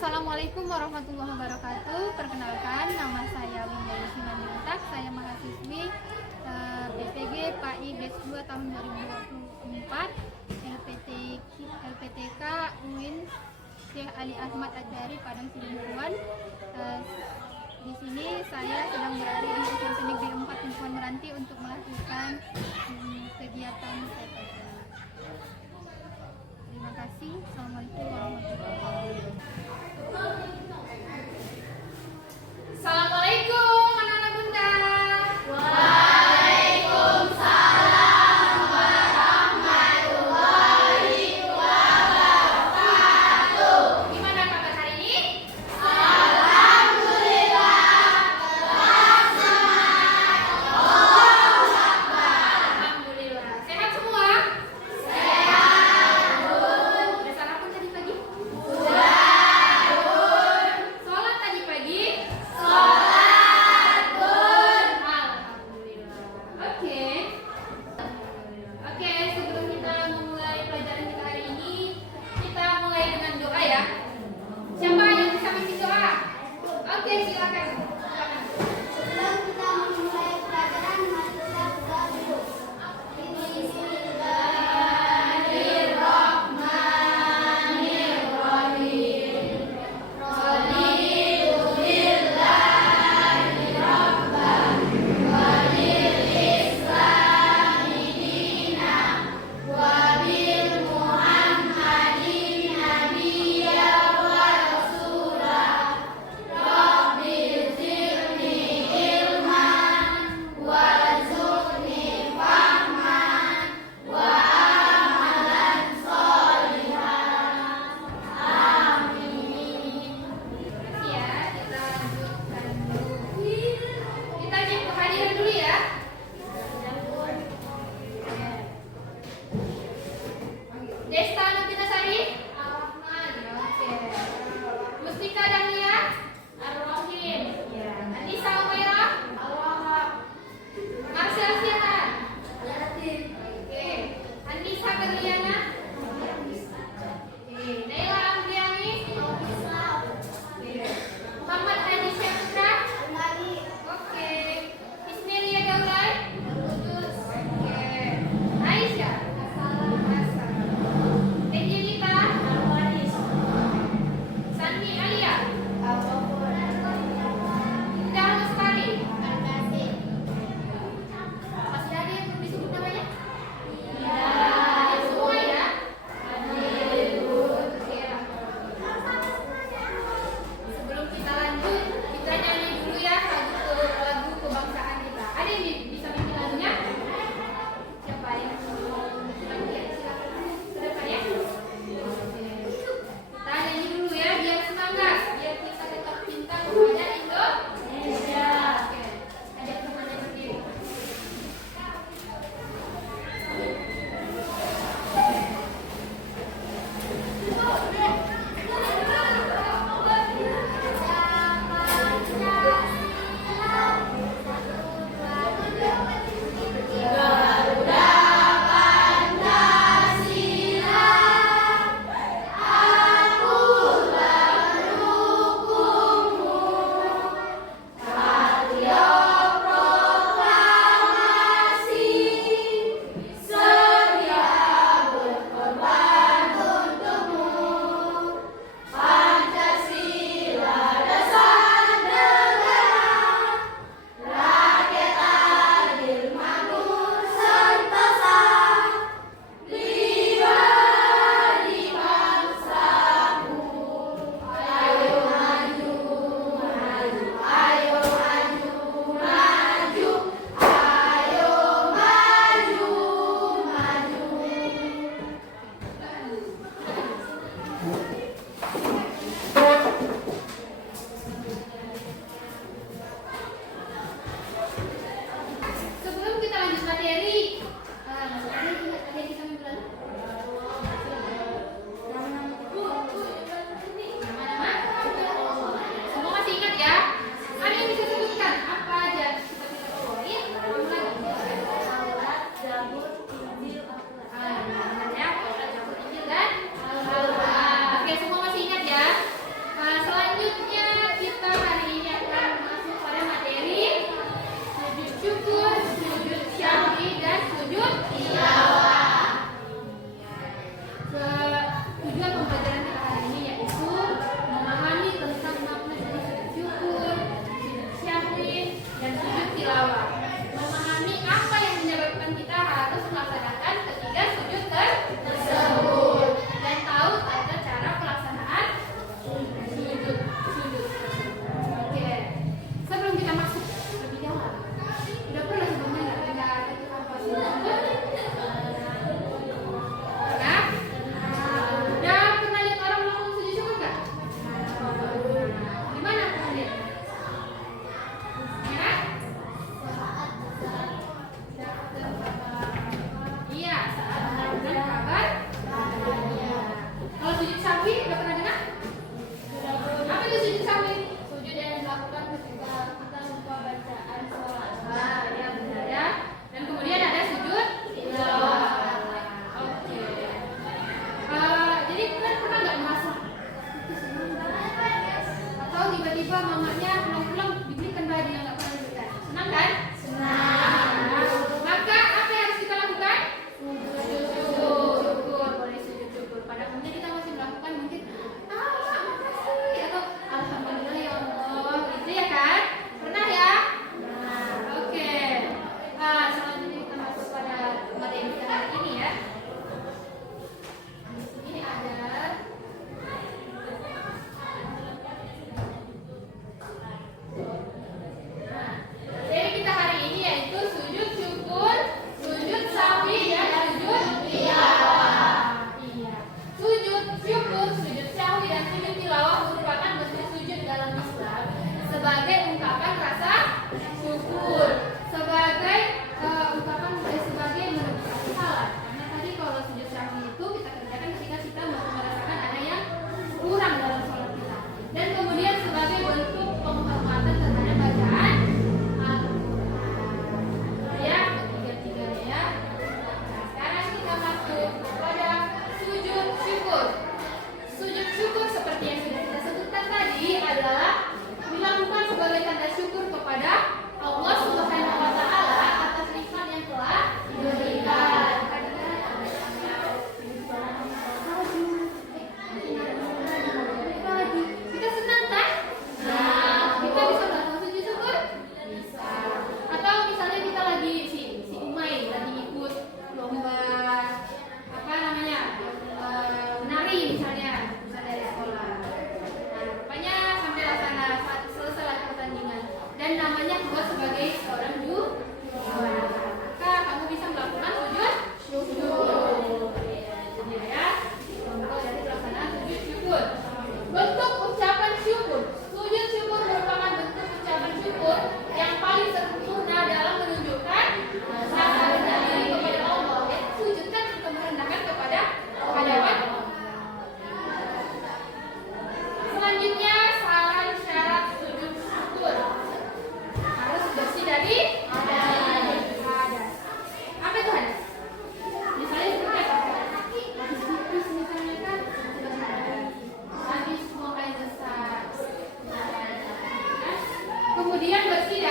Assalamualaikum warahmatullahi wabarakatuh. Perkenalkan, nama saya Winda Simanjuntak. Saya mahasiswi PPG PAI Batch 2 tahun 2024 LPTK UIN Syekh Ali Ahmad Ajari Padang Sidempuan. Di sini saya sedang berada di SMP Negeri 4 Tumpuan Meranti untuk melakukan kegiatan PPG. Terima kasih. Assalamualaikum warahmatullahi wabarakatuh. Assalamualaikum anak-anak bunda. Waalaikumsalam warahmatullahi wabarakatuh. Gimana kabar hari ini? Alhamdulillah. Tetap semangat. Allahu Akbar. Alhamdulillah. Sehat semua?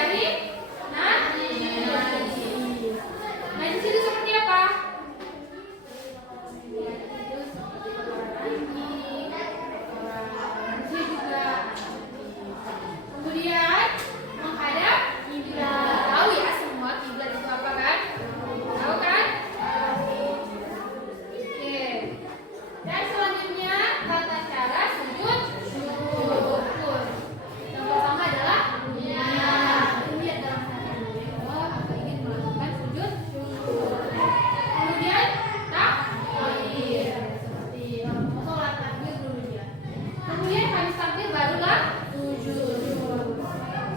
jadi najis. Najis itu seperti apa? Kemudian menghadap kiblat. Tahu ya semua kiblat itu apa kan? Tahu kan? Oke. Dan selanjutnya tata cara sujud syukur. Yang pertama adalah niat dalam hati. Aku ingin melakukan sujud syukur. Kemudian takbir. Seperti mau sholat takbir dulu ya. Kemudian habis takbir barulah sujud.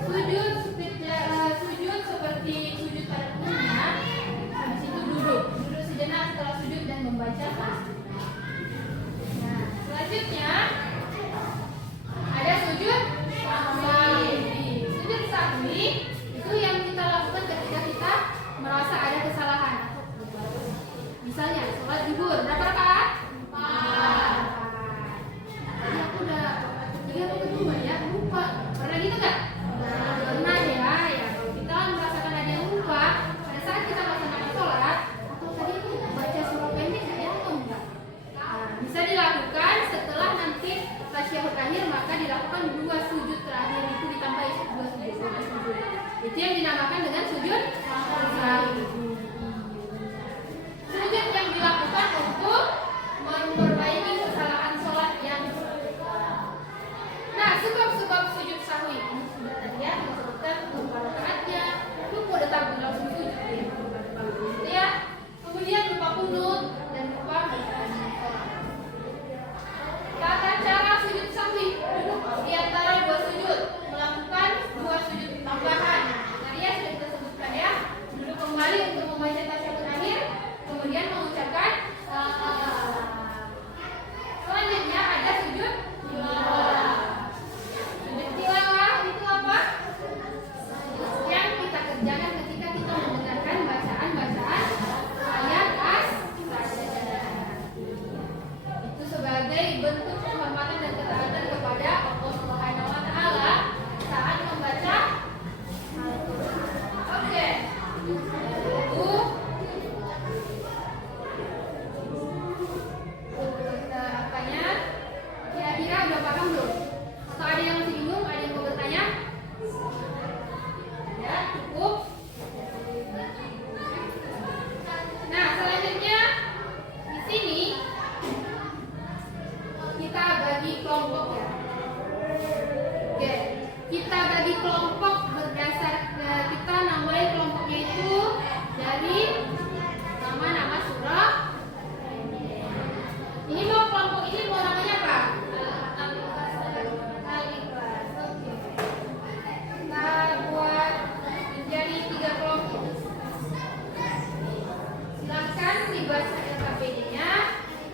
Sujud seperti sujud pada umumnya. Habis itu duduk sejenak setelah sujud dan membaca tasbih. Nah, selanjutnya ada sujud sahwi. Sujud sahwi itu yang kita lakukan ketika kita merasa ada kesalahan. Misalnya sholat zuhur berapa rakaat? 4. Tadi aku udah 3 atau kedua ya, lupa. Pernah gitu nggak? Pernah ya. Ya kalau kita merasakan ada yang lupa pada saat kita melaksanakan sholat, atau tadi itu baca surah pendek ya atau enggak? Nah, bisa dilakukan setelah nanti tasyahud akhir, maka dilakukan 2 sujud terakhir itu ditambah 2 sujud. Itu yang dinamakan dengan sujud sahwi. Sujud yang dilakukan untuk memperbaiki kesalahan sholat yang nah, sebab-sebab sujud sahwi ini sudah tadi ya disebutkan beberapa rakaatnya. Lupa udah tahu langsung sujud ya. Kemudian lupa kunut dan lupa bacaan sholat. Tata cara sujud sahwi: duduk di antara 2 sujud, melakukan 2 sujud tambahan. Tadi ya sudah kita sebutkan ya. Duduk kembali untuk membaca tasyahud akhir, kemudian mengucapkan selanjutnya ada sujud tilawah. Sujud tilawah itu apa? Yang kita kerjakan ketika kita mendengarkan bacaan-bacaan ayat as-sajdah. Itu sebagai bentuk penghormatan dan ketaatan kepada Allah Subhanahu wa taala saat membaca Al-Qur'an. Oke. Apanya? Kira-kira udah paham belum? Atau ada yang masih bingung? Ada yang mau bertanya? Ya, cukup. Nah, selanjutnya di sini kita bagi kelompok ya. Oke, kita bagi kelompok berdasar kita namai kelompoknya itu dari nama-nama surah. Ini mau kelompok ini mau namanya apa? Al-Ikhlas. Oke. Kita buat menjadi 3 kelompok. Silakan dibaca LKPD-nya,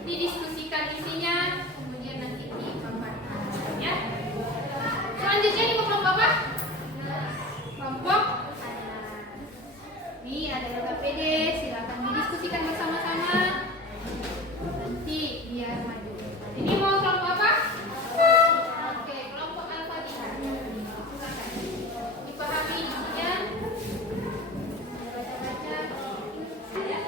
didiskusikan isinya, kemudian nanti dipaparkan ya. Selanjutnya ini mau kelompok apa? Kelompok ini ada LKPD, silakan didiskusikan bersama-sama. Nanti biar maju. Ini mau kelompok apa? Oke, kelompok Al-Fatihah. Silakan dipahami isinya. Baca-baca. Ya.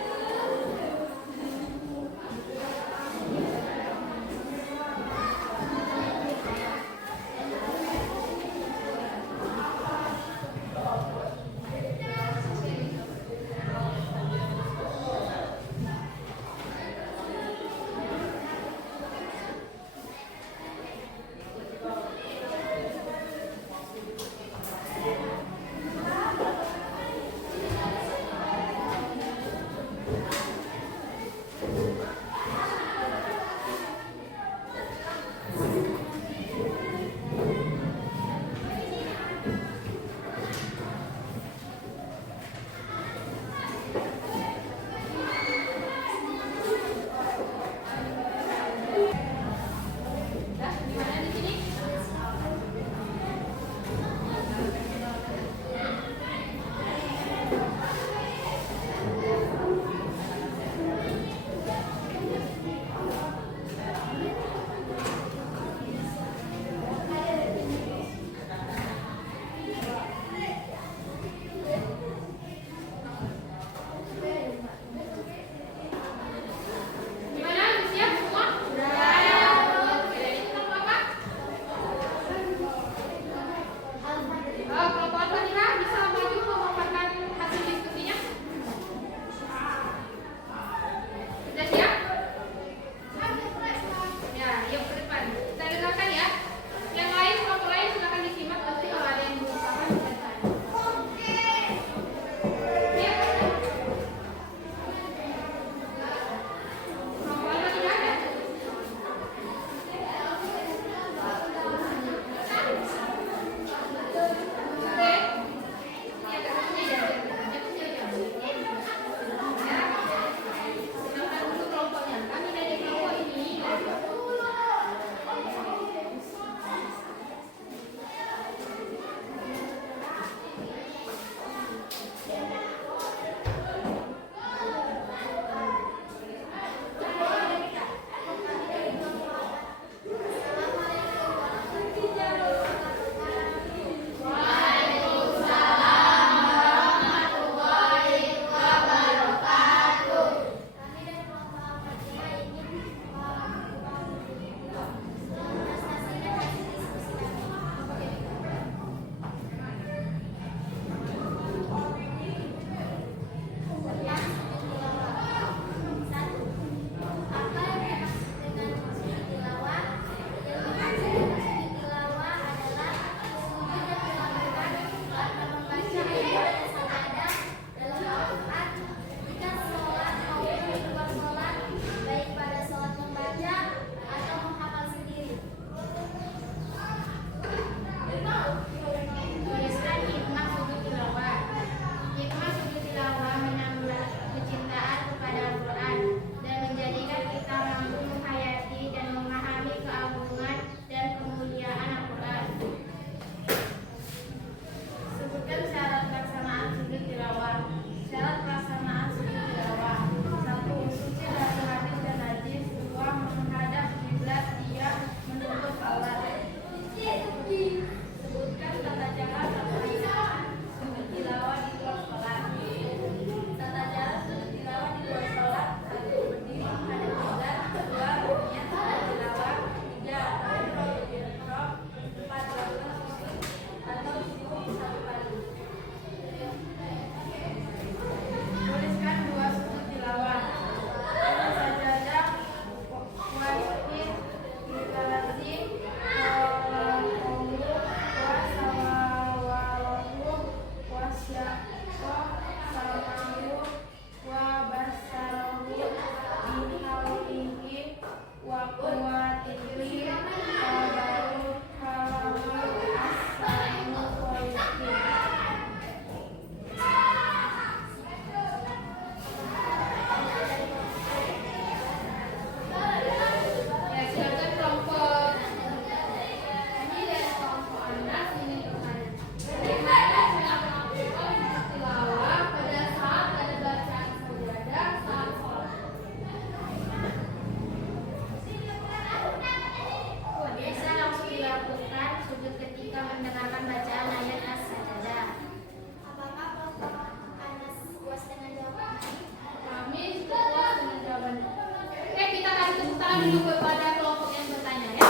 kepada kelompok yang bertanya ya.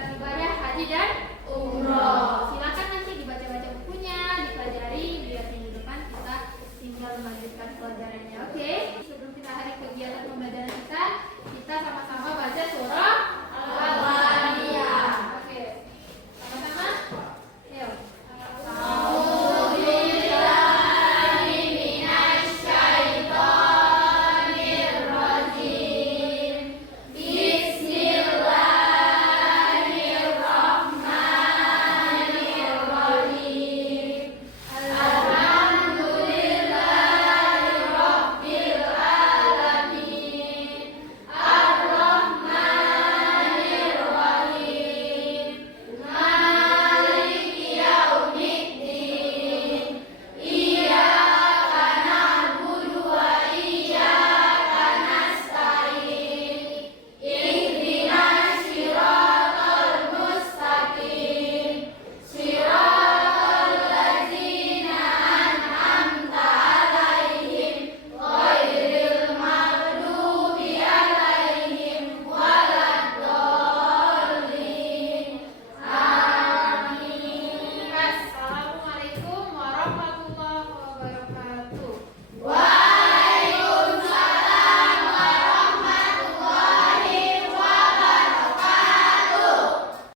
ibadah haji dan